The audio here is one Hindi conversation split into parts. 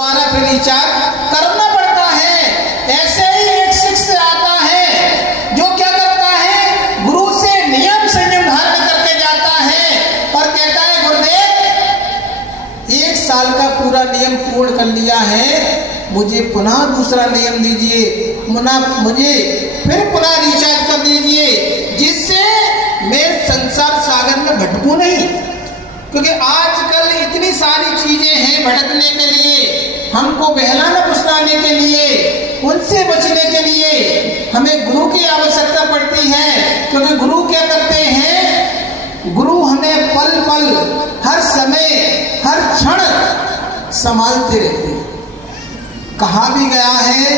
दोबारा फिर रिचार्ज करना पड़ता है। ऐसे ही एक शिष्य आता है जो क्या करता है, गुरु से नियम संयम धारण करके जाता है और कहता है गुरुदेव 1 साल का पूरा नियम पूर्ण कर लिया है, मुझे पुनः दूसरा नियम दीजिए, मुझे फिर पुनः रिचार्ज कर दीजिए, जिससे मैं संसार सागर में भटकूं नहीं। क्योंकि आजकल इतनी सारी चीजें हैं भटकने के लिए, हमको बहलाना फुसलाने के लिए, उनसे बचने के लिए हमें गुरु की आवश्यकता पड़ती है। क्योंकि गुरु क्या करते हैं, गुरु हमें पल पल, हर समय, हर क्षण संभालते रहते हैं। कहा भी गया है,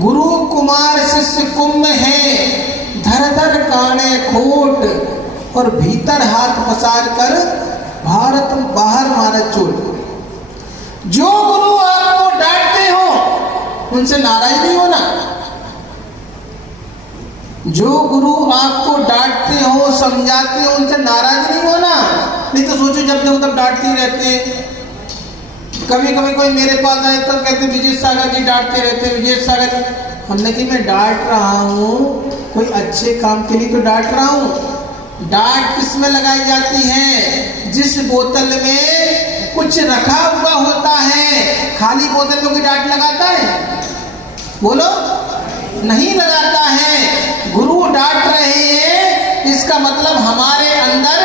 गुरु कुमार शिष्य कुंभ है, धर धर काने खोट और भीतर हाथ पसार कर भारत बाहर मारा चोट। जो गुरु आपको डांटते हो उनसे नाराज नहीं होना। जो गुरु आपको डांटते हो, समझाते हो, उनसे नाराज नहीं होना। नहीं तो सोचो जब देखो तब डांटते रहते हैं। कभी कभी कोई मेरे पास आए तो कहते विजय सागर जी डांटते रहते, विजय सागर जी। हमने कि मैं डांट रहा हूँ कोई अच्छे काम के लिए तो डांट रहा हूँ। डांट किसमें लगाई जाती है, जिस बोतल में कुछ रखा हुआ होता है। खाली बोतल में कोई डांट लगाता है? बोलो, नहीं लगाता है। गुरु डांट रहे हैं, इसका मतलब हमारे अंदर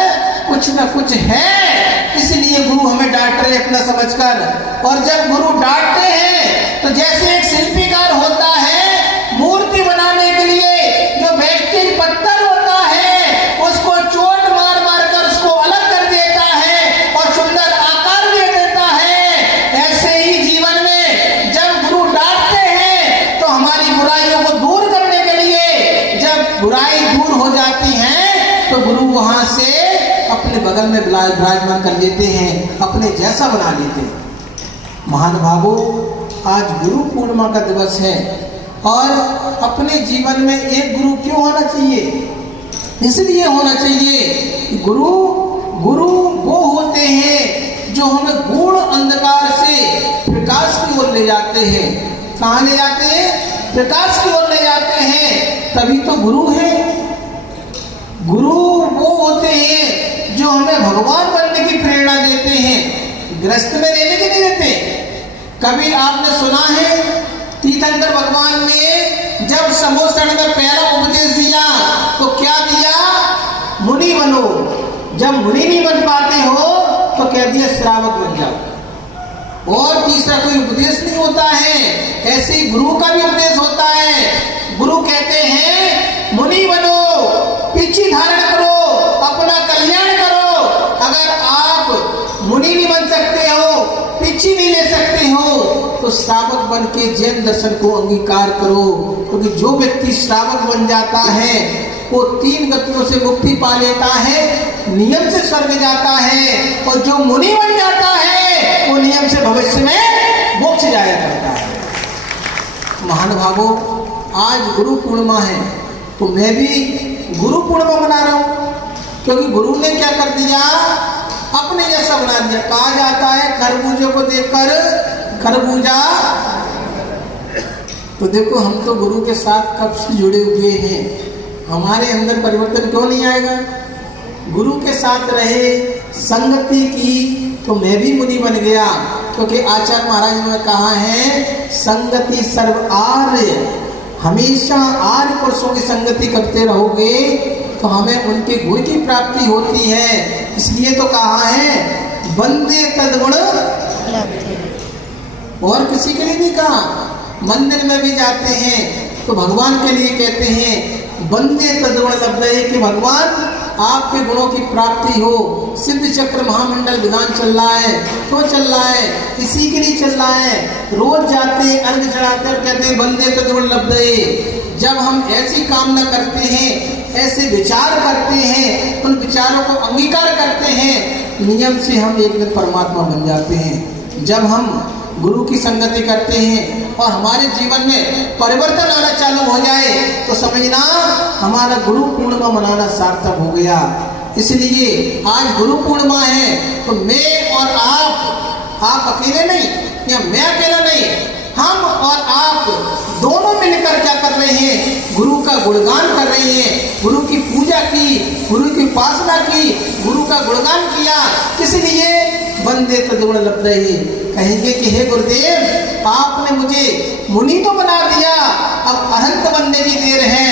कुछ न कुछ है, इसलिए गुरु हमें डांट रहे अपना समझकर। और जब गुरु डांटते हैं तो जैसे एक शिल्पीकार होता है, मूर्ति बनाने के लिए जो व्यक्ति पत्थर होता है उसको चोट मार मार कर उसको अलग कर देता है और सुंदर आकार दे देता है। ऐसे ही जीवन में जब गुरु डांटते हैं तो हमारी बुराइयों को दूर करने के लिए, जब बुराई दूर हो जाती है तो गुरु वहां से अपने बगल में विराजमान कर लेते हैं, अपने जैसा बना लेते हैं। महानुभावों, आज गुरु पूर्णिमा का दिवस है और अपने जीवन में एक गुरु क्यों होना चाहिए? इसलिए होना चाहिए कि गुरु वो होते हैं जो हमें गूढ़ अंधकार से प्रकाश की ओर ले जाते हैं। कहाँ ले जाते हैं? प्रकाश की ओर ले जाते हैं, तभी तो गुरु है। गुरु वो होते हैं जो हमें भगवान बनने की प्रेरणा देते हैं, ग्रस्त में रहने की नहीं देते। कभी आपने सुना है तीर्थंकर भगवान ने जब समोसण में पहला उपदेश दिया तो क्या दिया? मुनि बनो। जब मुनि नहीं बन पाते हो तो कह दिया श्रावक बन जाओ। और तीसरा कोई उपदेश नहीं होता है, ऐसे ही गुरु का भी उपदेश होता है। गुरु कहते हैं मुनि बनो, पिछी धारण करो, अपना कल्याण करो। अगर आप मुनि नहीं बन सकते हो, पिछी नहीं ले सकते हो, तो श्रावक बन के जैन दर्शन को अंगीकार करो। क्योंकि जो व्यक्ति श्रावक बन जाता है वो 3 गतियों से मुक्ति पा लेता है, नियम से स्वर्ग जाता है। और जो मुनि बन जाता है वो नियम से भविष्य में मोक्ष जाया करता है। महानुभावों, आज गुरु पूर्णिमा है तो मैं भी गुरु पूर्णिमा मना रहा हूँ। क्योंकि गुरु ने क्या कर दिया? अपने जैसा बना दिया। कहा जाता है खरबूजे को देखकर खरबूजा। तो देखो, हम तो गुरु के साथ कब से जुड़े हुए हैं, हमारे अंदर परिवर्तन क्यों नहीं आएगा? गुरु के साथ रहे, संगति की, तो मैं भी मुनि बन गया। क्योंकि आचार्य महाराज ने कहा है संगति सर्व आर्य। हमेशा आर्य पुरुषों की संगति करते रहोगे तो हमें उनके गुण की प्राप्ति होती है। इसलिए तो कहा है वंदे तद्गुण, और किसी के लिए नहीं कहा। मंदिर में भी जाते हैं तो भगवान के लिए कहते हैं वंदे तद्गुण लब्धये, कि भगवान आपके गुणों की प्राप्ति हो। सिद्ध चक्र महामंडल विधान चल रहा है, क्यों चल रहा है? इसी के लिए चल रहा है। रोज जाते हैं, अर्घ चढ़ाते हैं, कहते हैं वंदे तद्गुण लब्धये। जब हम ऐसी कामना करते हैं, ऐसे विचार करते हैं, उन विचारों को अंगीकार करते हैं, नियम से हम एक दिन परमात्मा बन जाते हैं। जब हम गुरु की संगति करते हैं और हमारे जीवन में परिवर्तन आना चालू हो जाए तो समझना हमारा गुरु पूर्णिमा मनाना सार्थक हो गया। इसलिए आज गुरु पूर्णिमा है तो मैं और आप अकेले नहीं, या मैं अकेला नहीं, हम और आप दोनों मिलकर क्या कर रहे हैं, गुरु का गुणगान कर रहे हैं, गुरु की पूजा की, गुरु की उपासना की, गुरु का गुणगान किया। इसलिए वंदे तद्गुण लब्धे, कहेंगे कि हे गुरुदेव आपने मुझे मुनि तो बना दिया, अब अहंत बनने की देर है,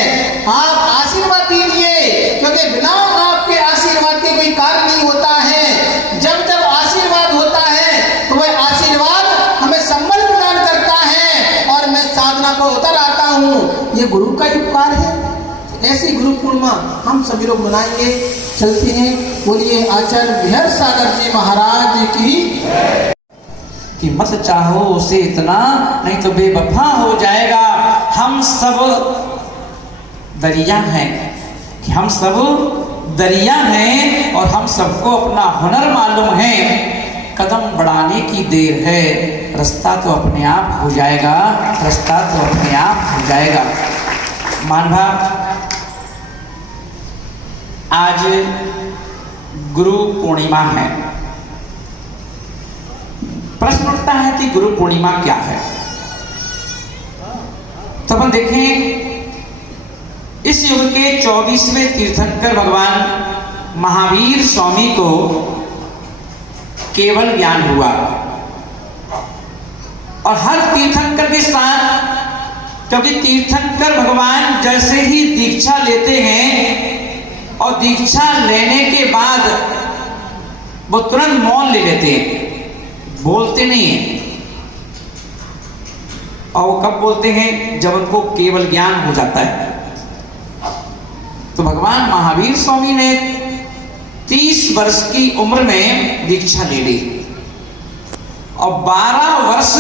आप आशीर्वाद दीजिए, क्योंकि बिना आपके आशीर्वाद के कोई कार्य नहीं होता है। जब जब आशीर्वाद होता है तो वह आशीर्वाद हमें संबल प्रदान करता है और मैं साधना पर उतर आता हूँ, ये गुरु का ही उपकार है। ऐसी गुरु पूर्णिमा हम सभी लोग मनाएंगे। चलते हैं, बोलिए आचार्य बिहर सागर जी महाराज की। कि मत चाहो उसे इतना, नहीं तो बेवफा हो जाएगा। हम सब दरिया हैं, कि हम सब दरिया हैं और हम सबको अपना हुनर मालूम है। कदम बढ़ाने की देर है, रास्ता तो अपने आप हो जाएगा, रास्ता तो अपने आप हो जाएगा। मान भाव, आज गुरु पूर्णिमा है। प्रश्न उठता है कि गुरु पूर्णिमा क्या है। तो अपन देखें, इस युग के 24वें तीर्थंकर भगवान महावीर स्वामी को केवल ज्ञान हुआ, और हर तीर्थंकर के साथ, क्योंकि तीर्थंकर भगवान जैसे ही दीक्षा लेते हैं और दीक्षा लेने के बाद वो तुरंत मौन ले लेते हैं, बोलते नहीं हैं। और वो कब बोलते हैं, जब उनको केवल ज्ञान हो जाता है। तो भगवान महावीर स्वामी ने 30 वर्ष की उम्र में दीक्षा ले ली और 12 वर्ष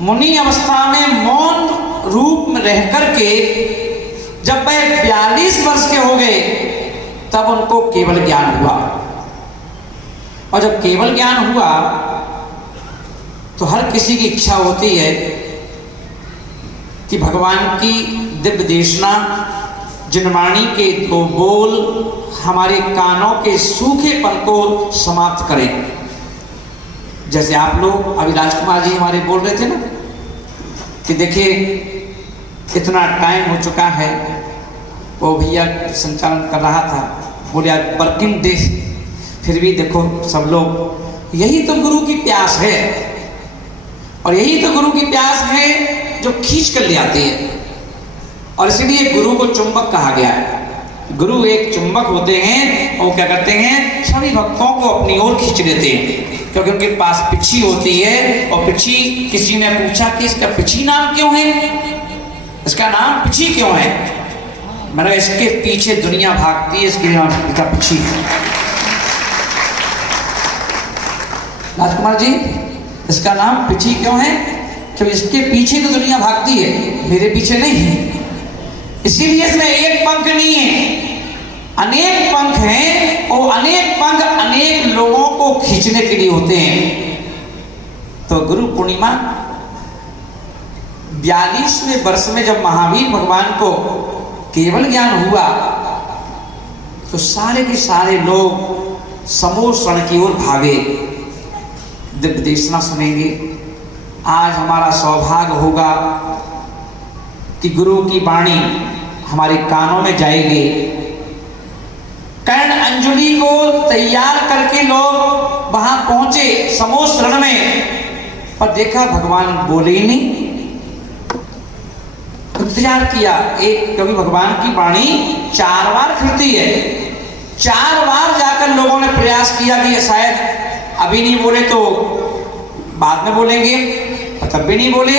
मुनि अवस्था में मौन रूप में रह करके जब वह 42 वर्ष के हो गए तब उनको केवल ज्ञान हुआ। और जब केवल ज्ञान हुआ तो हर किसी की इच्छा होती है कि भगवान की दिव्य देशना, जिनवाणी के दो बोल हमारे कानों के सूखेपन को समाप्त करें। जैसे आप लोग अभी राजकुमार जी हमारे बोल रहे थे ना कि देखिए इतना टाइम हो चुका है, वो भैया संचालन कर रहा था, बोले आज वर्किंग डे, फिर भी देखो सब लोग, यही तो गुरु की प्यास है, और यही तो गुरु की प्यास है जो खींच कर ले आती है। और इसलिए गुरु को चुंबक कहा गया है। गुरु एक चुंबक होते हैं, और क्या करते हैं, सभी भक्तों को अपनी ओर खींच लेते हैं, क्योंकि उनके पास पिछी होती है। और पिछी, किसी ने पूछा कि इसका पिछी नाम क्यों है, इसका नाम पिछी क्यों है? मैंने इसके पीछे दुनिया भागती है, इसके नाम इसका पिछी है। राजकुमार जी, इसका नाम पिछी क्यों है? क्योंकि इसके पीछे तो दुनिया भागती है, मेरे पीछे नहीं है। इसीलिए इसमें एक पंख नहीं है, अनेक पंख हैं, और अनेक पंख अनेक लोगों को खींचने के लिए होते हैं। तो गुरु पूर्णिमा 42वें वर्ष में जब महावीर भगवान को केवल ज्ञान हुआ तो सारे के सारे लोग समूह शरण की ओर भागे, दिव्य देशना सुनेंगे। आज हमारा सौभाग्य होगा कि गुरु की वाणी हमारे कानों में जाएगी। कर्ण अंजलि को तैयार करके लोग वहां पहुंचे समूह शरण में, पर देखा भगवान बोले ही नहीं। इंतजार किया, एक कभी भगवान की वाणी 4 बार खुलती है, 4 बार जाकर लोगों ने प्रयास किया कि शायद अभी नहीं बोले तो बाद में बोलेंगे, और तब भी नहीं बोले।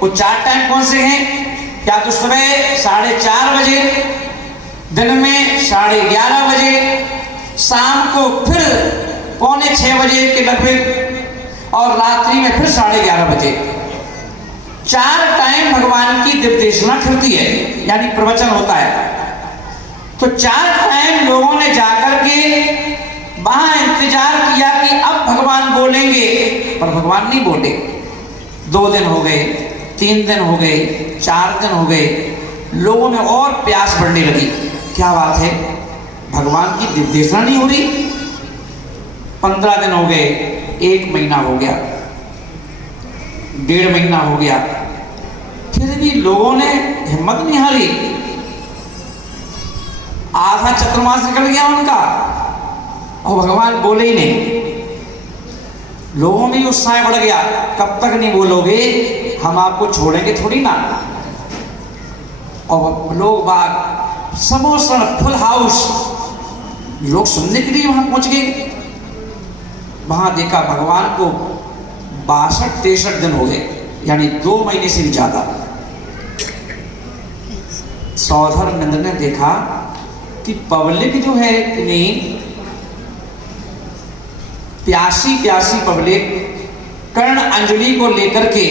वो 4 टाइम कौन से हैं? या तो सुबह 4:30 बजे, दिन में 11:30 बजे, शाम को फिर 5:45 बजे के लगभग, और रात्रि में फिर 11:30 बजे। 4 टाइम भगवान की दिव्य देशना खुलती है, यानी प्रवचन होता है। तो 4 टाइम लोगों ने जाकर के वहां इंतजार किया कि अब भगवान बोलेंगे, पर भगवान नहीं बोले। 2 दिन हो गए, 3 दिन हो गए, 4 दिन हो गए, लोगों में और प्यास बढ़ने लगी। क्या बात है, भगवान की दिव्य देशना नहीं हो रही? 15 दिन हो गए, 1 महीना हो गया, 1.5 महीना हो गया, फिर भी लोगों ने हिम्मत नहीं हारी। आधा चतुर्मास निकल गया उनका और भगवान बोले ही नहीं। लोगों में उत्साह बढ़ गया, कब तक नहीं बोलोगे, हम आपको छोड़ेंगे थोड़ी ना। और लोग बाग समोसन फुल हाउस, लोग सुनने के लिए वहां पहुंच गए। वहां देखा भगवान को 62-63 दिन हो गए, यानी 2 महीने से भी ज्यादा। सौधर्मेंद्र ने देखा कि पब्लिक जो है इतनी प्यासी पब्लिक कर्ण अंजलि को लेकर के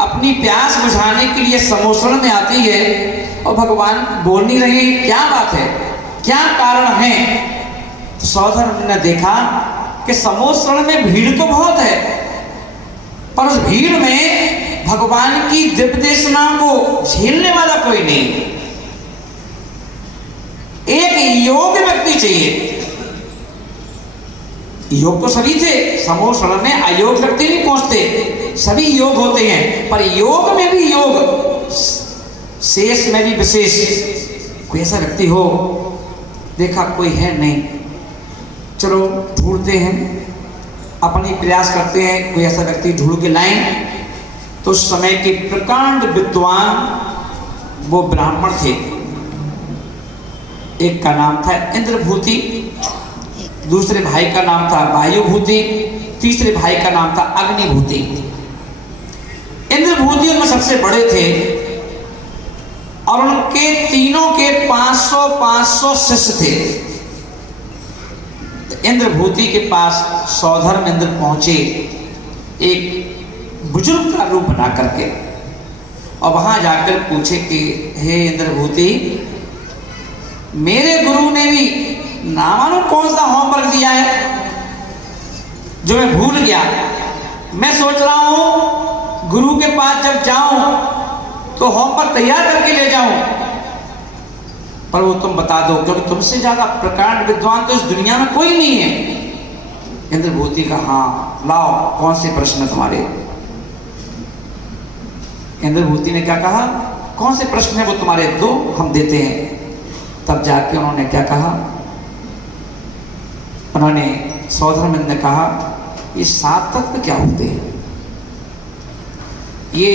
अपनी प्यास बुझाने के लिए समोसण में आती है और भगवान बोल नहीं रहे, क्या बात है, क्या कारण है। तो सौधर्म ने देखा कि समोसण में भीड़ तो बहुत है, पर उस भीड़ में भगवान की दिव्य देशना को झेलने वाला कोई नहीं। एक योग्य व्यक्ति चाहिए। योग तो सभी थे, समोसण में अयोग व्यक्ति नहीं पहुंचते, सभी योग होते हैं, पर योग में भी योग, शेष में भी विशेष। कोई ऐसा व्यक्ति हो, देखा कोई है नहीं, चलो ढूंढते हैं, अपनी प्रयास करते हैं, कोई ऐसा व्यक्ति ढूंढ के लाएं। तो उस समय के प्रकांड विद्वान वो ब्राह्मण थे। एक का नाम था इंद्रभूति, दूसरे भाई का नाम था वायुभूति, तीसरे भाई का नाम था अग्निभूति। इंद्रभूति उनमें सबसे बड़े थे और उनके तीनों के 500 शिष्य थे। इंद्रभूति के पास सौधर्मेंद्र पहुंचे एक बुजुर्ग का रूप बना करके, और वहां जाकर पूछे कि हे इंद्रभूति, मेरे गुरु ने भी ना मालूम कौन सा होमवर्क दिया है जो मैं भूल गया। मैं सोच रहा हूं गुरु के पास जब जाऊं तो होमवर्क तैयार करके ले जाऊं, पर वो तुम बता दो, क्योंकि तुमसे ज्यादा प्रकांड विद्वान तो इस दुनिया में कोई नहीं है। इंद्रभूति का हाँ लाओ, कौन से प्रश्न तुम्हारे। इंद्रभूति ने क्या कहा, कौन से प्रश्न है वो तुम्हारे, दो हम देते हैं। तब जाके उन्होंने क्या कहा, उन्होंने सौधर्मेंद्र ने कहा, ये 7 तत्व क्या होते हैं, ये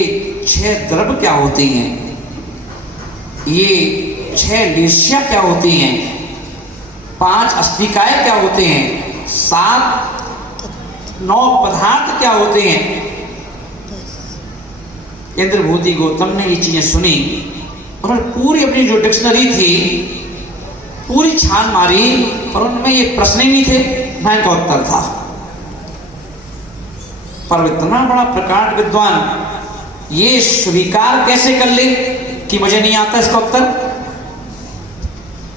6 द्रव्य क्या होती हैं, ये 6 लीर्ष्या क्या होती हैं, 5 अस्थिकाय क्या होते हैं, 9 पदार्थ क्या होते हैं। इंद्रभूति गौतम ने ये चीजें सुनी और पूरी अपनी जो डिक्शनरी थी पूरी छान मारी, और उनमें ये प्रश्न ही नहीं थे, ना इनका उत्तर था। पर इतना बड़ा प्रकांड विद्वान ये स्वीकार कैसे कर ले कि मुझे नहीं आता इसका उत्तर।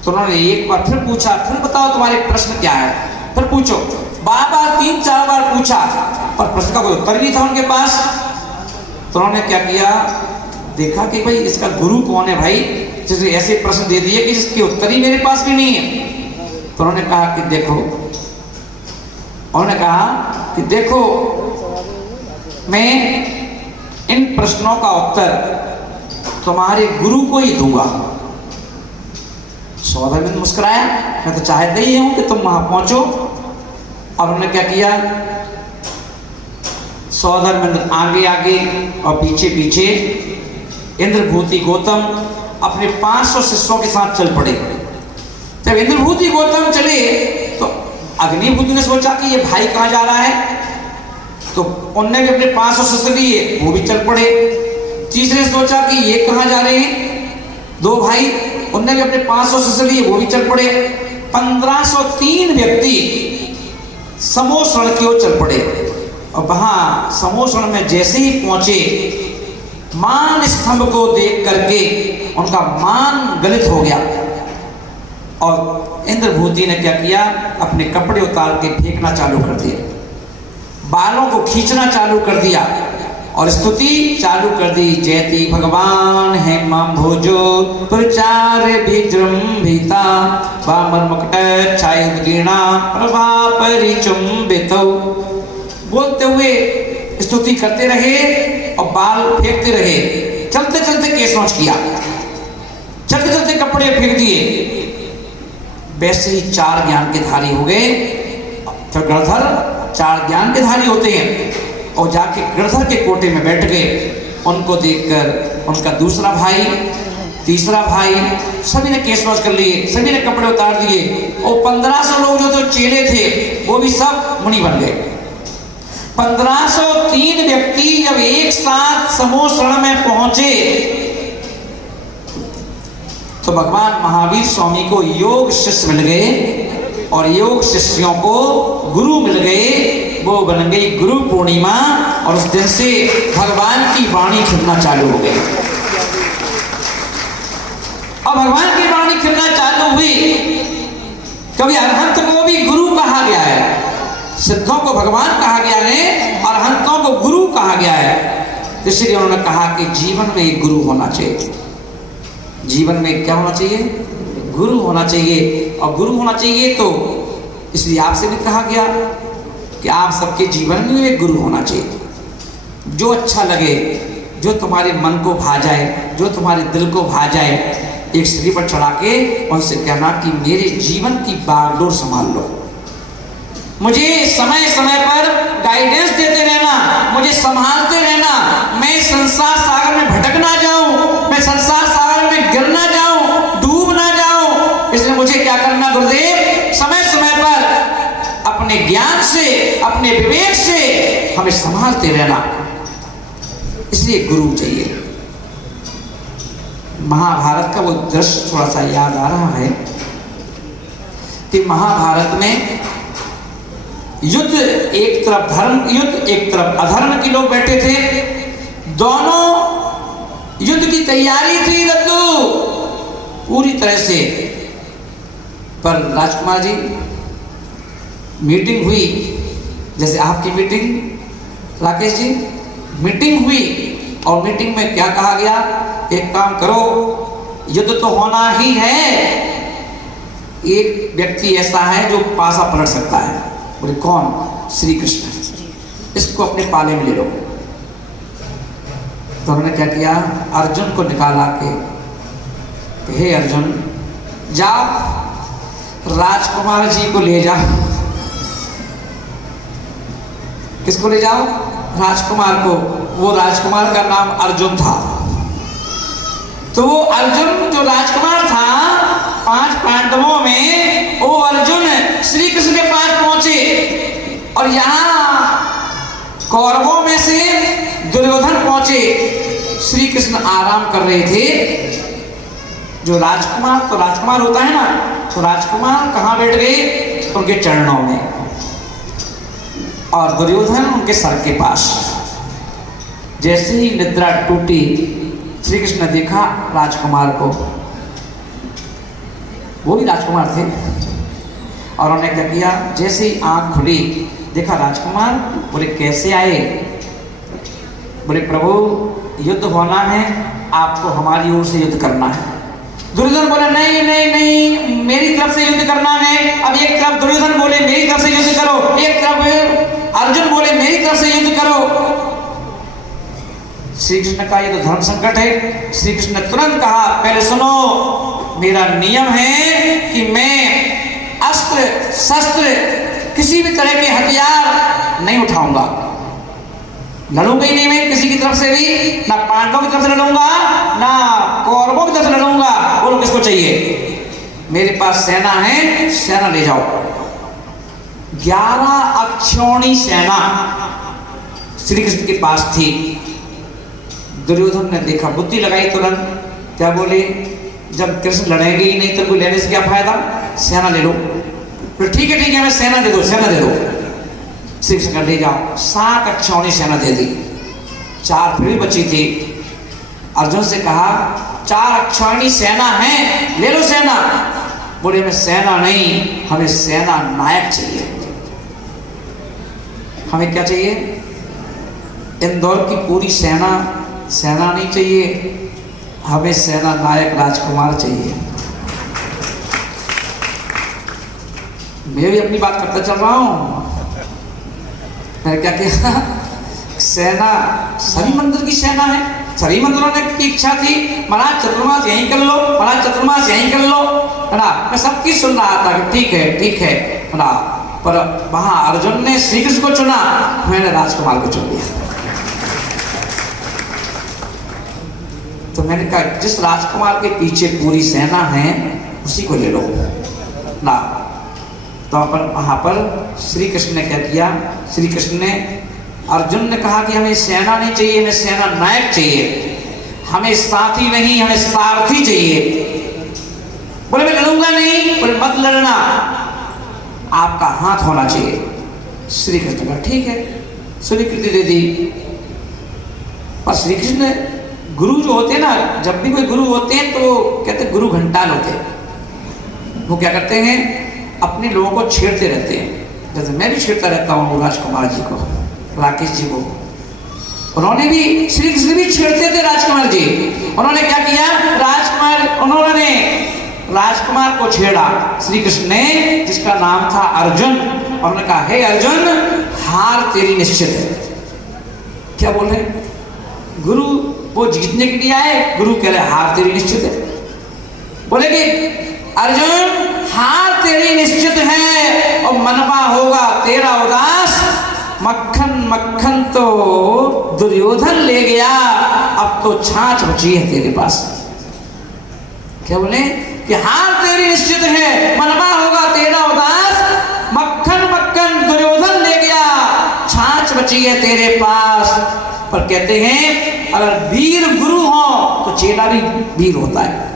तो उन्होंने एक बार फिर पूछा, फिर बताओ तुम्हारे प्रश्न क्या है, फिर पूछो। बार 3-4 बार पूछा, पर प्रश्न का कोई उत्तर नहीं था उनके पास। तो उन्होंने क्या किया, देखा कि भाई इसका गुरु कौन है भाई, जिसने ऐसे प्रश्न दे दिए कि जिसके उत्तर ही मेरे पास भी नहीं है। तो उन्होंने कहा कि देखो, उन्होंने कहा कि देखो, मैं इन प्रश्नों का उत्तर तुम्हारे गुरु को ही दूंगा। सौधर्मेंद्र मुस्कुराया, मैं तो चाहता ही हूं कि तुम वहां पहुंचो। और उन्होंने क्या किया, सौधर्मेंद्र आगे और पीछे इंद्रभूति गौतम अपने 500 शिष्यों के साथ चल पड़े। जब इंद्रभूति गौतम चले तो अग्निभूति ने सोचा कि ये भाई कहाँ जा रहा है, तो उनने भी अपने 500 शिष्य लिए, वो भी चल पड़े। तीसरे ने सोचा कि ये कहाँ जा रहे हैं, 2 भाई, उनने भी अपने 500 शिष्य लिए, वो भी चल पड़े। 1503 व्यक्ति समोसण की ओर चल पड़े। और वहां समोसण में जैसे ही पहुंचे, मान स्तंभ को देख करके उनका मान गलित हो गया। और इंद्रभूति ने क्या किया, अपने कपड़े उतार के फेंकना चालू कर दिया, बालों को खींचना चालू कर दिया और स्तुति चालू कर दी। जयति भगवान हेमं भोजो प्रचार विजृंभिता वामर मुकुट छायुगीणा प्रभा परिचुंबितौ। बोलते हुए स्तुति करते रहे और बाल फेंकते रहे। चलते चलते केस नोच किया, चलते चलते कपड़े फेंक दिए। वैसे ही 4 ज्ञान के धारी हो गए। तो गणधर 4 ज्ञान के धारी होते हैं और जाके गणधर के कोटे में बैठ गए। उनको देखकर उनका दूसरा भाई, तीसरा भाई, सभी ने केस नोच कर लिए, सभी ने कपड़े उतार दिए। और 1500 लोग जो तो चेले थे वो भी सब मुनि बन गए। 1503 व्यक्ति जब एक साथ समूह शरण में पहुंचे तो भगवान महावीर स्वामी को योग शिष्य मिल गए और योग शिष्यों को गुरु मिल गए। वो बन गई गुरु पूर्णिमा और उस दिन से भगवान की वाणी खिलना चालू हो गई। और भगवान की वाणी खिलना चालू हुई। कभी अरहंत को भी गुरु कहा गया है, सिद्धों को भगवान कहा गया है और अरहंतों को गुरु कहा गया है। इसलिए उन्होंने कहा कि जीवन में एक गुरु होना चाहिए। जीवन में क्या होना चाहिए? गुरु होना चाहिए। और गुरु होना चाहिए तो इसलिए आपसे भी कहा गया कि आप सबके जीवन में एक गुरु होना चाहिए। जो अच्छा लगे, जो तुम्हारे मन को भा जाए, जो तुम्हारे दिल को भा जाए, एक स्त्री पर चढ़ा के उनसे कहना कि मेरे जीवन की बागडोर संभाल लो। मुझे समय समय पर गाइडेंस देते रहना, मुझे संभालते रहना। मैं संसार सागर में भटक ना जाऊं, मैं संसार सागर में गिर ना जाऊं, डूब ना जाऊं। इसलिए मुझे क्या करना गुरुदेव? समय समय पर अपने ज्ञान से, अपने विवेक से हमें संभालते रहना। इसलिए गुरु चाहिए। महाभारत का वो दृश्य थोड़ा सा याद आ रहा है कि महाभारत में युद्ध, एक तरफ धर्म युद्ध, एक तरफ अधर्म के लोग बैठे थे। दोनों युद्ध की तैयारी थी लड्डू पूरी तरह से। पर राजकुमार जी, मीटिंग हुई जैसे आपकी मीटिंग राकेश जी, मीटिंग हुई और मीटिंग में क्या कहा गया? एक काम करो, युद्ध तो होना ही है। एक व्यक्ति ऐसा है जो पासा पलट सकता है। बोले कौन? श्री कृष्ण। इसको अपने पाले में ले लो। तो उन्होंने क्या किया? अर्जुन को निकाला के, हे अर्जुन जाओ राजकुमार जी को ले जाओ। किसको ले जाओ? राजकुमार को। वो राजकुमार का नाम अर्जुन था। तो वो अर्जुन जो राजकुमार था, 5 पांडवों में वो अर्जुन श्री कृष्ण के पास पहुंचे और यहाँ कौरवों में से दुर्योधन पहुंचे। श्री कृष्ण आराम कर रहे थे। जो राजकुमार, तो राजकुमार होता है ना, तो राजकुमार कहाँ बैठ गए? उनके चरणों में। और दुर्योधन उनके सर के पास। जैसे ही निद्रा टूटी, श्री कृष्ण ने देखा राजकुमार को, वो भी राजकुमार थे। और उन्होंने क्या किया? जैसे ही आंख खुली देखा राजकुमार। बोले कैसे आए? बोले प्रभु युद्ध होना है, आपको हमारी ओर से युद्ध करना है। दुर्योधन बोले नहीं नहीं नहीं, मेरी तरफ से युद्ध करना है। अब एक तरफ दुर्योधन बोले मेरी तरफ से युद्ध करो, एक तरफ अर्जुन बोले मेरी तरफ से युद्ध करो। श्री कृष्ण का ये तो धर्म संकट है। श्री कृष्ण ने तुरंत कहा पहले सुनो, मेरा नियम है कि मैं अस्त्र शस्त्र किसी भी तरह के हथियार नहीं उठाऊंगा। लड़ूंगा ही नहीं मैं किसी की तरफ से भी, ना पांडवों की तरफ से लड़ूंगा, ना कौरवों की तरफ से लड़ूंगा। बोलो किसको चाहिए? मेरे पास सेना है, सेना ले जाओ। 11 अक्षौणी सेना श्री कृष्ण के पास थी। दुर्योधन ने देखा, बुद्धि लगाई तुरंत। क्या बोले? जब कृष्ण लड़ेंगे ही नहीं तो कोई लेने से क्या फायदा? सेना ले लो। तो ठीक है मैं सेना दे दो, सेना दे दो। श्री कृष्ण का ले जाओ। 7 अक्षौणी सेना दे दी, 4 फिर भी बची थी। अर्जुन से कहा 4 अक्षौणी सेना है, ले लो सेना। बोले हमें सेना नहीं, हमें सेना नायक चाहिए। हमें क्या चाहिए? इंदौर की पूरी सेना नहीं चाहिए, हमें सेना नायक राजकुमार चाहिए। मैं भी अपनी बात करता चल रहा हूं। मैंने क्या किया? सेना सभी मंदिर की सेना है, सभी मंदिरों ने की इच्छा थी महाराज चतुर्मास यहीं कर लो, महाराज चतुर्मास यहीं कर लो, है ना। मैं सबकी सुन रहा था कि ठीक है ना। पर वहां अर्जुन ने श्री कृष्ण को चुना, मैंने राजकुमार को चुन लिया। तो मैंने कहा जिस राजकुमार के पीछे पूरी सेना है उसी को ले लो ना। तो अपन वहां पर श्री कृष्ण ने क्या किया, श्री कृष्ण ने, अर्जुन ने कहा कि हमें सेना नहीं चाहिए, हमें सेना नायक चाहिए, हमें साथी नहीं हमें सारथी चाहिए। बोले मैं लड़ूंगा नहीं, बोले मत लड़ना, आपका हाथ होना चाहिए। श्री कृष्ण का ठीक है, स्वीकृति दे दी। पर श्री कृष्ण ने, गुरु जो होते हैं ना, जब भी कोई गुरु होते हैं तो कहते हैं गुरु घंटाल होते हैं। वो क्या करते हैं, अपने लोगों को छेड़ते रहते हैं। जैसे मैं भी छेड़ता रहता हूँ राजकुमार जी को, राकेश जी को। उन्होंने भी, श्री कृष्ण भी छेड़ते थे राजकुमार जी। उन्होंने क्या किया, उन्होंने राजकुमार को छेड़ा श्री कृष्ण ने, जिसका नाम था अर्जुन। और उन्होंने कहा हे अर्जुन, हार तेरी निश्चित है। क्या बोल रहे, गुरु वो जीतने के लिए आए, गुरु कह रहे हार तेरी निश्चित है। बोले कि अर्जुन हार तेरी निश्चित है और मनवा होगा तेरा उदास। मक्खन मक्खन तो दुर्योधन ले गया, अब तो छाछ बची है तेरे पास। क्या बोले कि हार तेरी निश्चित है, मनवा होगा तेरा उदास। मक्खन मक्खन दुर्योधन ले गया, छाछ बची है तेरे पास। पर कहते हैं अगर वीर गुरु हो तो चेला भी वीर होता है।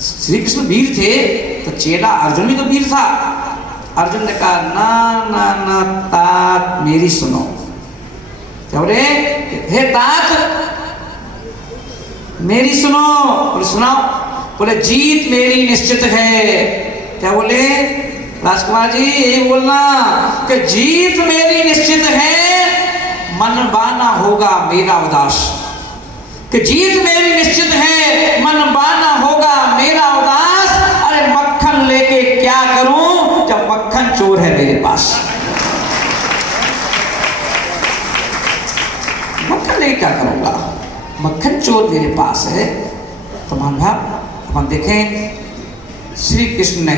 श्री कृष्ण वीर थे तो चेला अर्जुन भी तो वीर था। अर्जुन ने कहा ना ना ना तात मेरी सुनो। क्या बोले, हे तात मेरी सुनो। बोले सुनाओ। बोले जीत मेरी निश्चित है। क्या बोले राजकुमार जी, यही बोलना कि जीत मेरी निश्चित है, मन बाना होगा मेरा उदास। कि जीत मेरी निश्चित है, मन बाना होगा मेरा उदास। अरे मक्खन लेके क्या करूं जब मक्खन चोर है मेरे पास। मक्खन लेके क्या करूंगा, मक्खन चोर मेरे पास है। तो मान भाव अपन देखें, श्री कृष्ण ने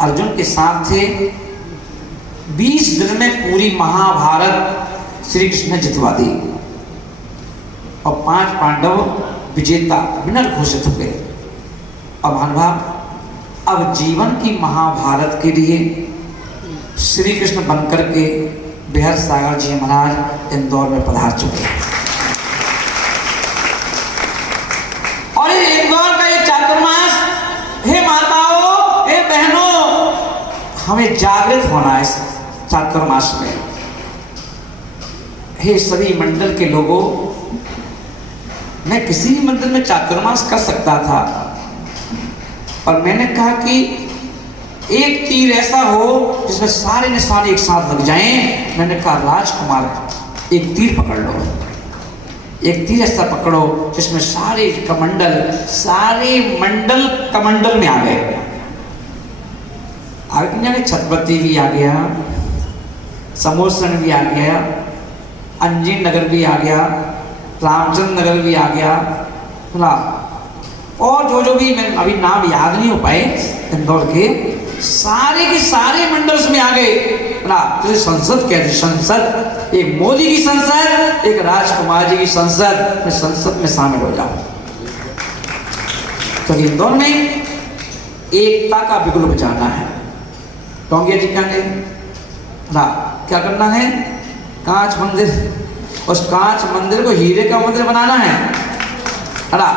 अर्जुन के साथ थे। 20 दिन में पूरी महाभारत श्री कृष्ण ने जितवा दी और 5 पांडव विजेता विनर घोषित हो गए। अब महानुभाव, अब जीवन की महाभारत के लिए श्री कृष्ण बनकर के बेहद सागर जी महाराज इंदौर में पधार चुके हैं। और ये इंदौर का ये चातुर्मास, हे माताओं हे बहनों, हमें जागृत होना है इस चातुर्मास में। हे सभी मंडल के लोगों, मैं किसी भी मंदिर में चातुर्मास कर सकता था, पर मैंने कहा कि एक तीर ऐसा हो जिसमें सारे निशान एक साथ लग जाएं। मैंने कहा राजकुमार एक तीर पकड़ लो, एक तीर ऐसा पकड़ो जिसमें सारे मंडल कमंडल में आ गए। आगे छत्रपति भी आ गया, समोसन भी आ गया, अंजीर नगर भी आ गया, रामचंद्र नगर भी आ गया ना, और जो भी मैं अभी नाम याद नहीं हो पाए इंदौर के, सारे के सारे मंडल उसमें आ गए ना। जैसे संसद कहते, संसद, एक मोदी की संसद, एक राजकुमार जी की संसद, मैं संसद में शामिल हो जाऊं। तो इंदौर में एकता का बिगुल बजाना है। टोंगिया जी क्या ना, क्या करना है, कांच मंदिर, उस कांच मंदिर को हीरे का मंदिर बनाना है ना।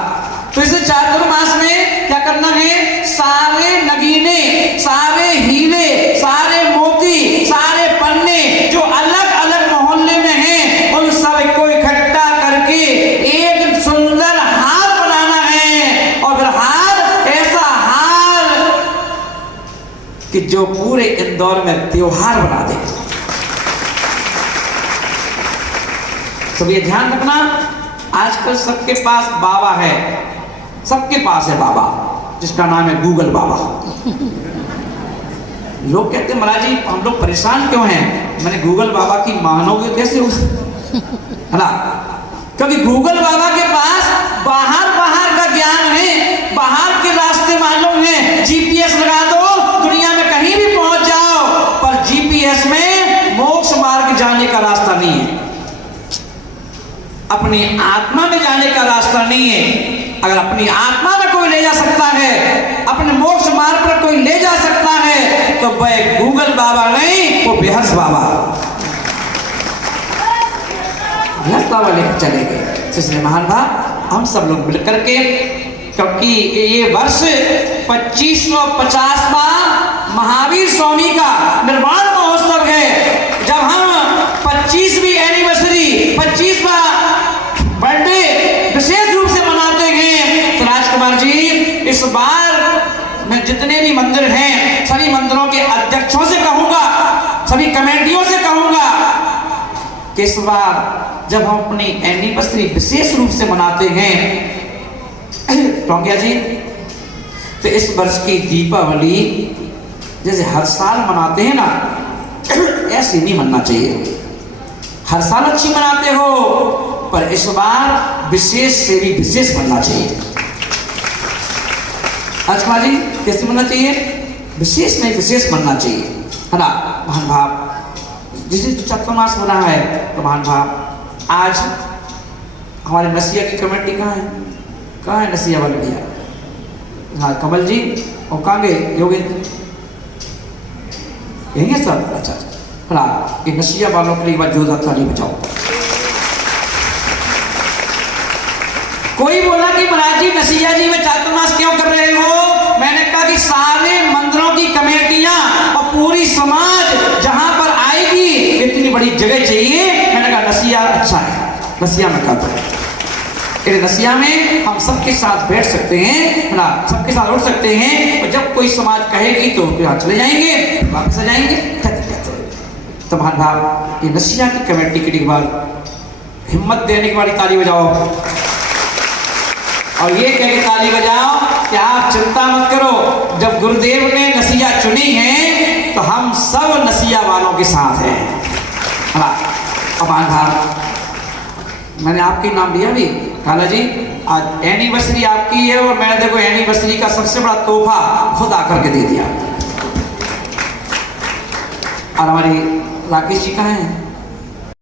तो इसे चातुर्मास में क्या करना है, सारे नगीने, सारे हीरे, सारे मोती, सारे पन्ने जो अलग अलग मोहल्ले में हैं, उन सब को इकट्ठा करके एक सुंदर हार बनाना है। और फिर हार, ऐसा हार कि जो पूरे इंदौर में त्योहार बना दे। तो ये ध्यान रखना, आजकल सबके पास बाबा है, सबके पास है बाबा, जिसका नाम है गूगल बाबा। लोग कहते महाराज जी हम लोग परेशान क्यों हैं? मैंने गूगल बाबा की मानोगे कैसे होगा, है ना? क्योंकि गूगल बाबा के पास बाहर का ज्ञान है, बाहर के रास्ते मालूम है। जीपीएस लगा दो, दुनिया में कहीं भी पहुंच जाओ, पर जीपीएस में मोक्ष मार्ग जाने का रास्ता नहीं है, अपनी आत्मा में जाने का रास्ता नहीं है। अगर अपनी आत्मा में कोई ले जा सकता है, अपने मोक्ष मार्ग पर कोई ले जा सकता है, तो वह गूगल बाबा नहीं, वो बेहस बाबा, बेहस बाबा लेकर चले गए। इसलिए महान भाव हम सब लोग मिलकर के, क्योंकि ये वर्ष 2550वां महावीर स्वामी का निर्वाण महोत्सव है। जब हम 25वीं एनिवर्सरी, 25वां बर्थडे विशेष रूप से मनाते हैं, तो राजकुमार जी इस बार मैं जितने भी मंदिर हैं सभी मंदिरों के अध्यक्षों से कहूंगा, सभी कमेटियों से कहूंगा कि इस बार जब हम अपनी एनिवर्सरी विशेष रूप से मनाते हैं टोंगिया जी, तो इस वर्ष की दीपावली जैसे हर साल मनाते हैं ना, ऐसे नहीं मनना चाहिए। हर साल अच्छी मनाते हो, पर इस बार विशेष से भी विशेष बनना चाहिए। राजकुमार जी कैसे बनना चाहिए? विशेष में विशेष बनना चाहिए, है ना? महान भाव जिस दिन चतुर्मास हो रहा है, तो महान भाव आज हमारे नसिया की कमेटी कहाँ है? कहाँ है नसिया वाले भैया? हाँ कमल जी, और कहाँ गए योगेंद्र? यही सब? अच्छा हाँ, ये नसिया वालों के लिए एक बार जोरदार ताली बजाओ। कोई बोला कि महाराज जी नसिया जी में चातुर्मास क्यों कर रहे हो? मैंने कहा कि सारे मंदिरों की कमेटियां और पूरी समाज जहां पर आएगी, इतनी बड़ी जगह चाहिए। मैंने कहा नसिया अच्छा है, नसिया में कर दो। नसिया में हम सबके साथ बैठ सकते हैं ना, सबके साथ उठ सकते हैं, और जब कोई समाज कहेगी तो यहाँ चले जाएंगे, वापस आ जाएंगे। तो महान भाव ये नसिया की कमेटी के लिए बार हिम्मत देने की वाली ताली बजाओ, और ये कह के ताली बजाओ कि आप चिंता मत करो, जब गुरुदेव ने नसिया चुनी है तो हम सब नसिया वालों के साथ हैं। अब महान भाव मैंने आपके नाम लिया भी काला जी, आज एनिवर्सरी आपकी है, और मैंने देखो एनिवर्सरी का सबसे बड़ा तोहफा खुद आकर के दे दिया। और हमारी राकेश जी कहाँ हैं?